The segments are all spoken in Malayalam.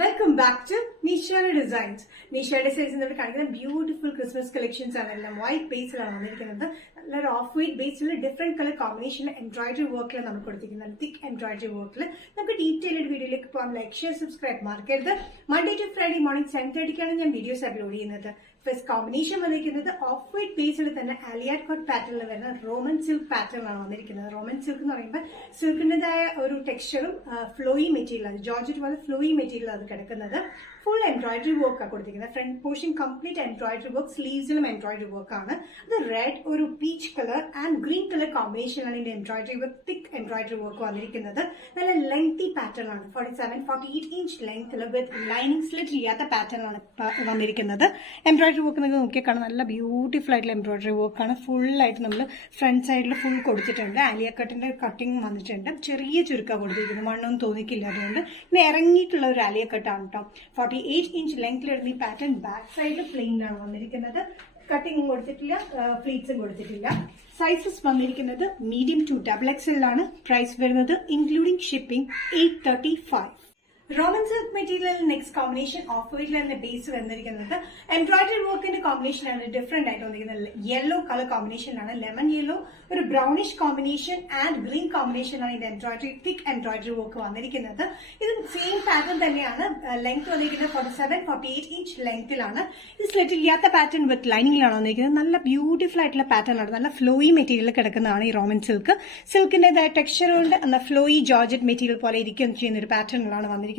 വെൽക്കം ബാക്ക് ടു നിഷയുടെ ഡിസൈൻസ്. നിഷയുടെ ഡിസൈൻസ് ഇവിടെ കാണിക്കുന്ന ബ്യൂട്ടിഫുൾ ക്രിസ്മസ് കളക്ഷൻസ് ആണ്. എല്ലാം വൈറ്റ് ബേസിലാണ് വന്നിരിക്കുന്നത്. നല്ലൊരു of white Basil different colour കോമ്പിനേഷനിൽ എംബ്രോയിഡറി വർക്കിൽ നമ്മൾ കൊടുത്തിരിക്കുന്നത്. തിക്ക് എംബ്രോയിഡറി വർക്കിൽ നമുക്ക് ഡീറ്റെയിൽഡ് വീഡിയോയിലേക്ക് പോകാം. ലൈക്ക്, ഷെയർ, സബ്സ്ക്രൈബ് മറക്കരുത്. മൺഡേ ടു ഫ്രൈഡേ മോർണിംഗ് 7:30 ഞാൻ വീഡിയോസ് അപ്ലോഡ് ചെയ്യുന്നത്. ഫസ്റ്റ് കോമ്പിനേഷൻ വന്നിരിക്കുന്നത് ഓഫ് വൈറ്റ് ബേസിൽ തന്നെ ആലിയാറ്റ് കട്ട് പാറ്റേണിൽ വരുന്ന റോമൻ സിൽക്ക് പാറ്റേൺ ആണ് വന്നിരിക്കുന്നത്. റോമൻ സിൽക്ക് എന്ന് പറയുമ്പോൾ സിൽക്കിൻ്റെതായ ഒരു ടെക്സ്ചറും ഫ്ലോയി മെറ്റീരിയൽ ആണ്, ജോർജറ്റ് പോലെ ഫ്ലോയി മെറ്റീരിയൽ അത് കിടക്കുന്നത്. ഫുൾ എംബ്രോയിഡറി വർക്ക് ആണ് കൊടുത്തിരിക്കുന്നത്. Front portion complete embroidery work, സ്ലീവ്സിലും എംബ്രോയിഡറി വർക്ക് ആണ്. അത് റെഡ്, ഒരു peach colour and green colour കോമ്പിനേഷനാണ് ഇതിന്റെ embroidery work, thick embroidery work വന്നിരിക്കുന്നത്. നല്ല ലെങ്തി പാറ്റേൺ ആണ്. 47-48 ഇഞ്ച് ലെങ്ത്തിൽ വിത്ത് ലൈനിങ് സ്ലിറ്റ് ചെയ്യാത്ത പാറ്റേൺ ആണ് വന്നിരിക്കുന്നത്. എംബ്രോയിഡറി വർക്ക് നിങ്ങൾക്ക് നോക്കിയാൽ കാണാം, നല്ല ബ്യൂട്ടിഫുൾ ആയിട്ടുള്ള എംബ്രോയിഡറി വർക്കാണ്. ഫുള്ളായിട്ട് നമ്മൾ ഫ്രണ്ട് സൈഡിൽ ഫുൾ കൊടുത്തിട്ടുണ്ട്. ആലിയ കട്ടിന്റെ കട്ടിങ് വന്നിട്ടുണ്ട്. ചെറിയ ചുരുക്ക കൊടുത്തിരിക്കുന്നത്, മണ്ണൊന്നും തോന്നിക്കില്ല. അതുകൊണ്ട് ഇന്ന് ഇറങ്ങിയിട്ടുള്ള ഒരു ആലിയ കട്ടാണ് കേട്ടോ. 48 ഇഞ്ച് ലെങ്ത്തിലിരുന്ന ഈ പാറ്റേൺ ബാക്ക് സൈഡിൽ പ്ലെയിനാണ് വന്നിരിക്കുന്നത്. കട്ടിങ്ങും കൊടുത്തിട്ടില്ല, ഫ്ലീറ്റ്സും കൊടുത്തിട്ടില്ല. സൈസസ് വന്നിരിക്കുന്നത് മീഡിയം ടു XXL ആണ്. പ്രൈസ് വരുന്നത് including shipping 835. Roman silk material next combination of വൈറ്റിൽ തന്നെ ബേസ് വന്നിരിക്കുന്നത്. എംബ്രോയിഡറി വർക്കിന്റെ കോമ്പിനേഷൻ ആണ് ഡിഫറെന്റ് ആയിട്ട് വന്നിരിക്കുന്നത്. യെല്ലോ കളർ കോമ്പിനേഷനാണ്, ലെമൺ യെല്ലോ, ഒരു ബ്രൗണിഷ് കോമ്പിനേഷൻ ആൻഡ് ഗ്രീൻ കോമ്പിനേഷനാണ് ഇത് എംബ്രോയിഡറി, തിക്ക് എംബ്രോയിഡറി വർക്ക് വന്നിരിക്കുന്നത്. ഇത് സെയിം പാറ്റേൺ തന്നെയാണ്. ലെങ്ത് വന്നിരിക്കുന്നത് 47-48 ഇഞ്ച് ലെങ്ത്തിലാണ്. ഇത് സ്ലിറ്റ് ഇല്ലാത്ത പാറ്റേൺ വിത്ത് ലൈനിങ്ങിലാണ് വന്നിരിക്കുന്നത്. നല്ല ബ്യൂട്ടിഫുൾ ആയിട്ടുള്ള പാറ്റേൺ ആണ്. നല്ല ഫ്ലോയി മെറ്റീരിയൽ കിടക്കുന്നതാണ് ഈ റോമൻ സിൽക്ക്. സിൽക്കിന്റേതായ ടെക്സ്ചർ കൊണ്ട് എന്നാൽ ഫ്ലോയി ജോർജറ്റ് മെറ്റീരിയൽ പോലെ ഇരിക്കുകയും ചെയ്യുന്ന ഒരു പാറ്റേണിലാണ് വന്നിരിക്കുന്നത്.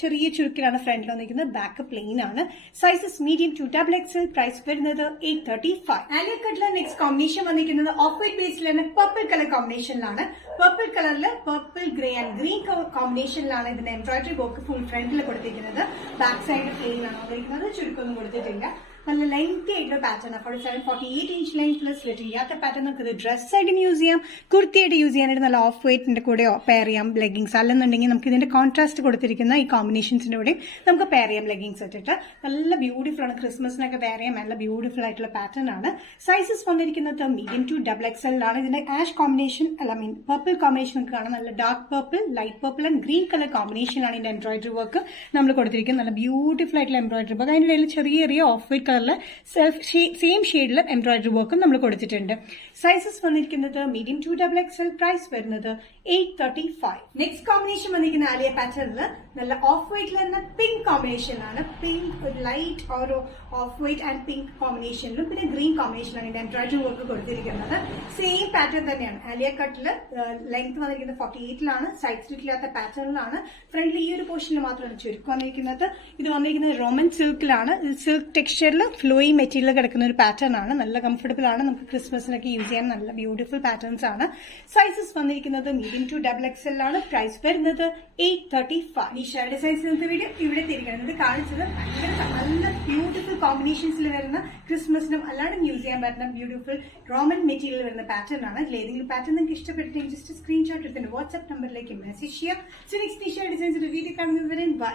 ചെറിയ ചുരുക്കിലാണ് ഫ്രണ്ടിൽ വന്നിരിക്കുന്നത്. ബാക്ക് പ്ലെയിൻ ആണ്. Sizes medium to XXL. Price വരുന്നത് 835. ആലിയ കട്ടിലെ നെക്സ്റ്റ് കോമ്പിനേഷൻ വന്നിരിക്കുന്നത് ഓഫ് വൈറ്റ് ബേസിൽ തന്നെ പർപ്പിൾ കളർ കോമ്പിനേഷനിലാണ്. പർപ്പിൾ കളറിൽ പർപ്പിൾ ഗ്രേ ആൻഡ് ഗ്രീൻ കോമ്പിനേഷനിലാണ് ഇതിന്റെ എംബ്രോയിഡറി വർക്ക് ഫുൾ ഫ്രണ്ടിൽ കൊടുത്തിരിക്കുന്നത്. ബാക്ക് സൈഡ് പ്ലെയിൻ ആണ് വന്നിരിക്കുന്നത്. ചുരുക്കൊന്നും കൊടുത്തിട്ടില്ല. നല്ല ലെങ്തി ആയിട്ടുള്ള പാറ്റേൺ. 47-48 ഇഞ്ച് ലെങ്ത്തിൽ സ്ലിറ്റ് ചെയ്യാത്ത പാറ്റേൺ. നമുക്ക് ഇത് ഡ്രസ് ആയിട്ടും യൂസ് ചെയ്യാം, കുർത്തിയായിട്ട് യൂസ് ചെയ്യാനായിട്ട് നല്ല ഓഫ് വൈറ്റിന്റെ കൂടെ പെയർ ചെയ്യാം. ലെഗിങ്സ് അല്ലെന്നുണ്ടെങ്കിൽ നമുക്ക് ഇതിന്റെ കോൺട്രാസ്റ്റ് കൊടുത്തിരിക്കുന്ന ഈ കോമ്പിനേഷൻസിന്റെ കൂടെ നമുക്ക് പെയർ ചെയ്യാം. ലെഗിങ്സ് ഇട്ടിട്ട് നല്ല ബ്യൂട്ടിഫുൾ ആണ്. ക്രിസ്മസിനൊക്കെ പെയർ ചെയ്യാം. നല്ല ബ്യൂട്ടിഫുൾ ആയിട്ടുള്ള പാറ്റേൺ ആണ്. സൈസസ് വന്നിരിക്കുന്നത് മീഡിയം ടു XXL ആണ്. ഇതിന്റെ ആഷ് കോമ്പിനേഷൻ പർപ്പിൾ കോമ്പിനേഷൻ നമുക്ക് കാണാം. നല്ല dark purple, light purple and green colour combination ആണ് ഇതിന്റെ എംബ്രോയിഡറി വർക്ക് നമ്മൾ കൊടുത്തിരിക്കുന്നത്. നല്ല ബ്യൂട്ടിഫുൾ ആയിട്ടുള്ള എംബ്രോയിഡറി വർക്ക്. അതിന്റെ ഇടയിൽ ചെറിയ ചെറിയ ഓഫ് വൈറ്റ് സെയിം ഷെയ്ഡിൽ എംബ്രോയിഡറി വർക്കും നമ്മൾ കൊടുത്തിട്ടുണ്ട്. സൈസസ് വന്നിരിക്കുന്നത് മീഡിയം ടു XXL. പ്രൈസ് വരുന്നത് 835. നെക്സ്റ്റ് കോമ്പിനേഷൻ വന്നിരിക്കുന്ന ആലിയ പാറ്റേണിൽ നല്ല ഓഫ് വൈറ്റിൽ തന്നെ പിങ്ക് കോമ്പിനേഷൻ ആണ്. പിങ്ക്, ഒരു ലൈറ്റ് ഒരു ഓഫ് വൈറ്റ് ആൻഡ് പിങ്ക് കോമ്പിനേഷനിലും പിന്നെ ഗ്രീൻ കോമ്പിനേഷനാണ് ഇതിന്റെ എംബ്രോയിഡറി വർക്ക് കൊടുത്തിരിക്കുന്നത്. സെയിം പാറ്റേൺ തന്നെയാണ്. ആലിയ കട്ടില് ലെങ്ത് വന്നിരിക്കുന്നത് 48ലാണ്. സൈഡ് സ്ലിറ്റ് ഇല്ലാത്ത പാറ്റേണിലാണ്. ഫ്രണ്ടിൽ ഈ ഒരു പോർഷനിൽ മാത്രമാണ് ചുരുക്കം വന്നിരിക്കുന്നത്. ഇത് വന്നിരിക്കുന്നത് റോമൻ സിൽക്കിലാണ്. സിൽക്ക് ടെക്സ്ചറിൽ ഫ്ലോയി മെറ്റീരിയൽ കിടക്കുന്ന ഒരു പാറ്റേൺ ആണ്. നല്ല കംഫർട്ടബിൾ ആണ്. നമുക്ക് ക്രിസ്മസിനൊക്കെ യൂസ് ചെയ്യാൻ നല്ല ബ്യൂട്ടിഫുൾ പാറ്റേൺസ് ആണ്. സൈസസ് വന്നിരിക്കുന്നത് മീഡിയം ടു XXL ആണ്. പ്രൈസ് വരുന്നത് 835. നിഷയുടെ ഡിസൈൻസ് ഇന്നത്തെ വീഡിയോ ഇവിടെ തിരിക്കുന്നത് കാണിച്ചത് നല്ല ബ്യൂട്ടിഫുൾ കോമ്പിനേഷൻസിൽ വരുന്ന ക്രിസ്മസിനും അല്ലാണ്ടും യൂസ് ചെയ്യാൻ പറ്റുന്ന ബ്യൂട്ടിഫുൾ റോമൻ മെറ്റീരിയൽ വരുന്ന പാറ്റേൺ ആണ്. ഏതെങ്കിലും പാറ്റേൺ നിങ്ങൾക്ക് ഇഷ്ടപ്പെട്ടിട്ടുണ്ടെങ്കിൽ ജസ്റ്റ് സ്ക്രീൻഷോട്ട് എടുത്തിട്ട് വാട്സ്ആപ്പ് നമ്പറിലേക്ക് മെസ്സേജ് ചെയ്യാം. സോ നെക്സ്റ്റ് നിഷയുടെ ഡിസൈൻസ് വീഡിയോ കാണുന്നവരെ ബൈ.